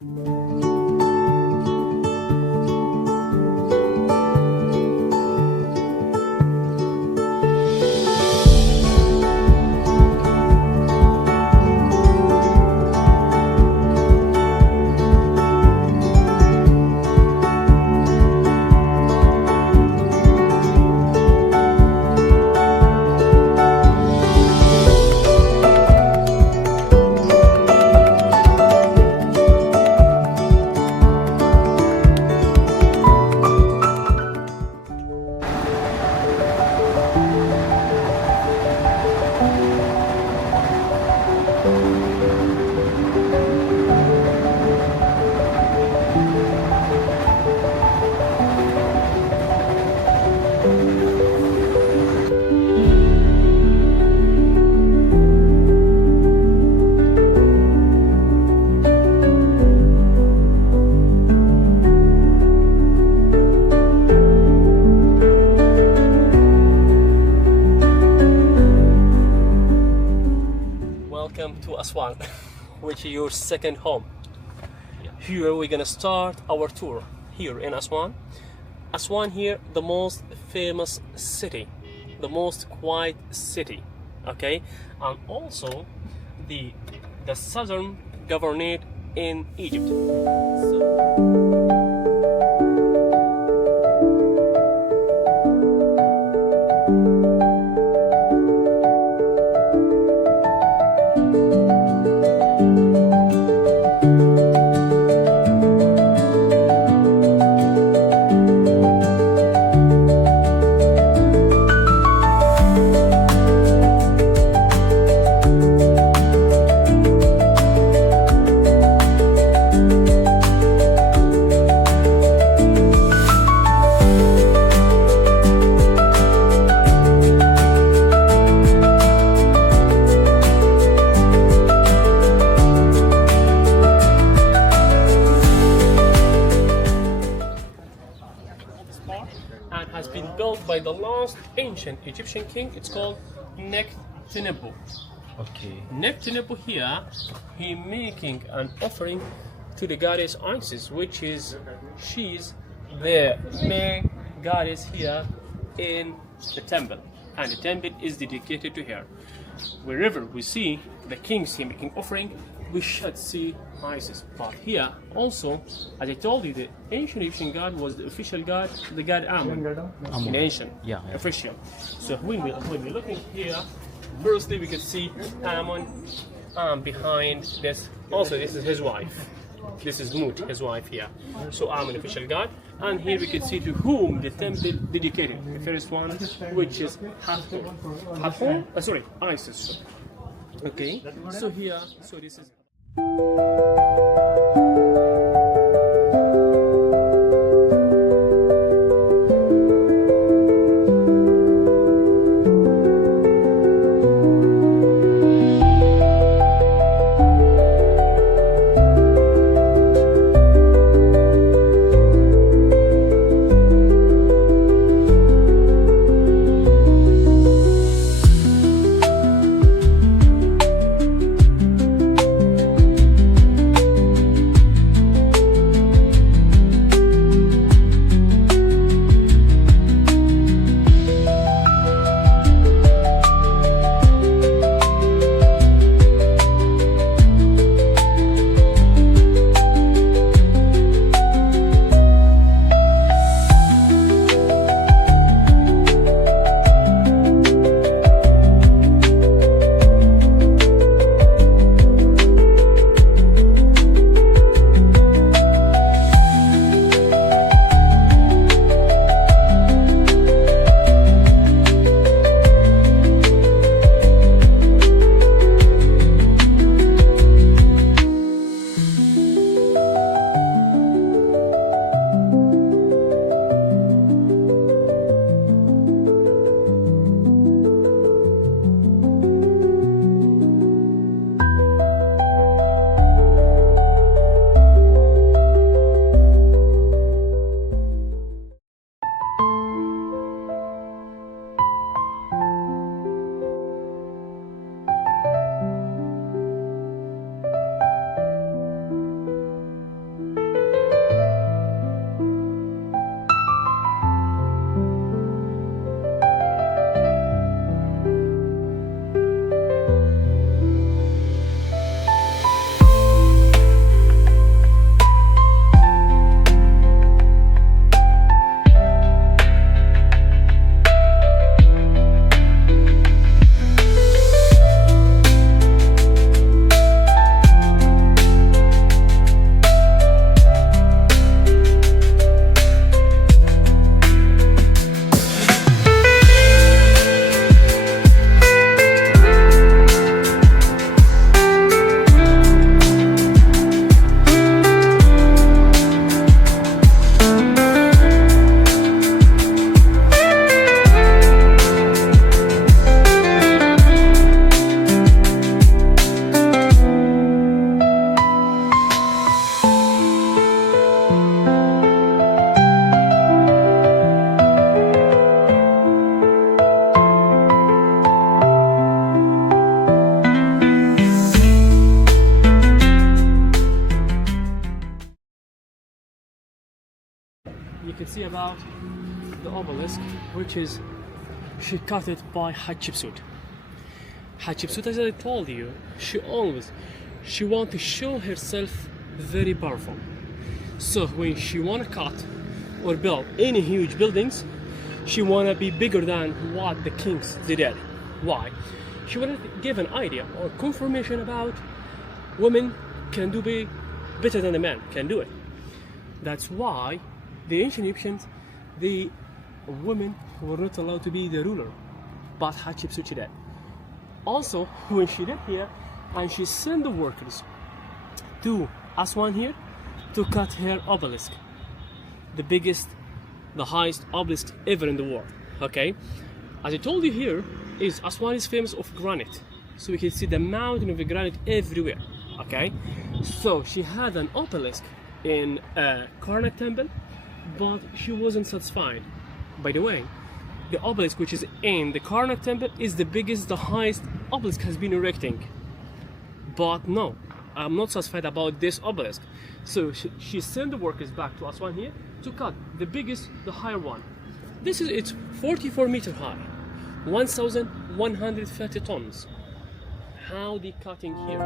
Welcome to Aswan, which is your second home. Here we're gonna start our tour here in Aswan. Aswan here, the most famous city, the most quiet city, okay, and also the southern governorate in Egypt. And has been built by the last ancient Egyptian king. It's called Nekhtennebu. Okay. Nekhtennebu here, he making an offering to the goddess Isis, which is she's the main goddess here in the temple, and the temple is dedicated to her. Wherever we see the kings here making offering, we should see Isis. But here also, as I told you, the ancient Egyptian god was the official god, the god Amun. In ancient, official. So when we're looking here, firstly we can see Amun behind this. Also, this is his wife. This is Mut, his wife here. So Amun, official god. And here we can see to whom the temple dedicated. The first one, which is Hathor. Sorry, Isis. Okay. So here, so this is. you can see about the obelisk, which is she cut it by Hatshepsut. Hatshepsut, as I told you, she want to show herself very powerful. So when she want to cut or build any huge buildings, she want to be bigger than what the kings did. Why? She want to give an idea or confirmation about women can do better than the man can do it. That's why the ancient Egyptians, the women were not allowed to be the ruler, but Hatshepsut did. Also, when she did here, and she sent the workers to Aswan here to cut her obelisk, the biggest, the highest obelisk ever in the world. Okay, as I told you, here is Aswan is famous of granite, so we can see the mountain of the granite everywhere. Okay, so she had an obelisk in Karnak Temple, but she wasn't satisfied. By the way, the obelisk which is in the Karnak Temple is the biggest, the highest obelisk has been erecting. But no, I'm not satisfied about this obelisk. So she sent the workers back to Aswan here to cut the biggest, the higher one. It's 44 meter high, 1,130 tons. How they cutting here?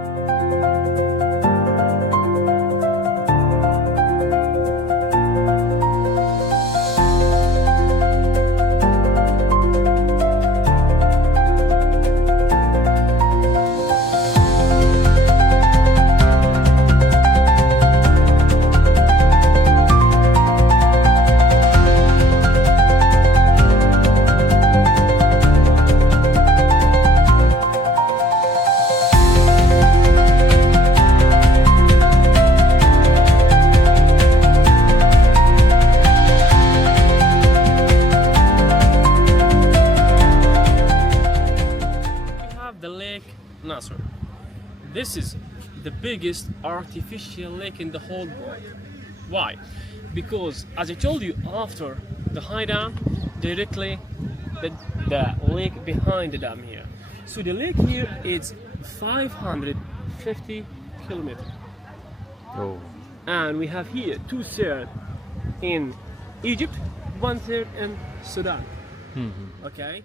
This is the biggest artificial lake in the whole world. Why? Because, as I told you, after the high dam, directly the lake behind the dam here. So the lake here is 550 kilometers. Oh. And we have here 2/3 in Egypt, 1/3 in Sudan. Mm-hmm. Okay.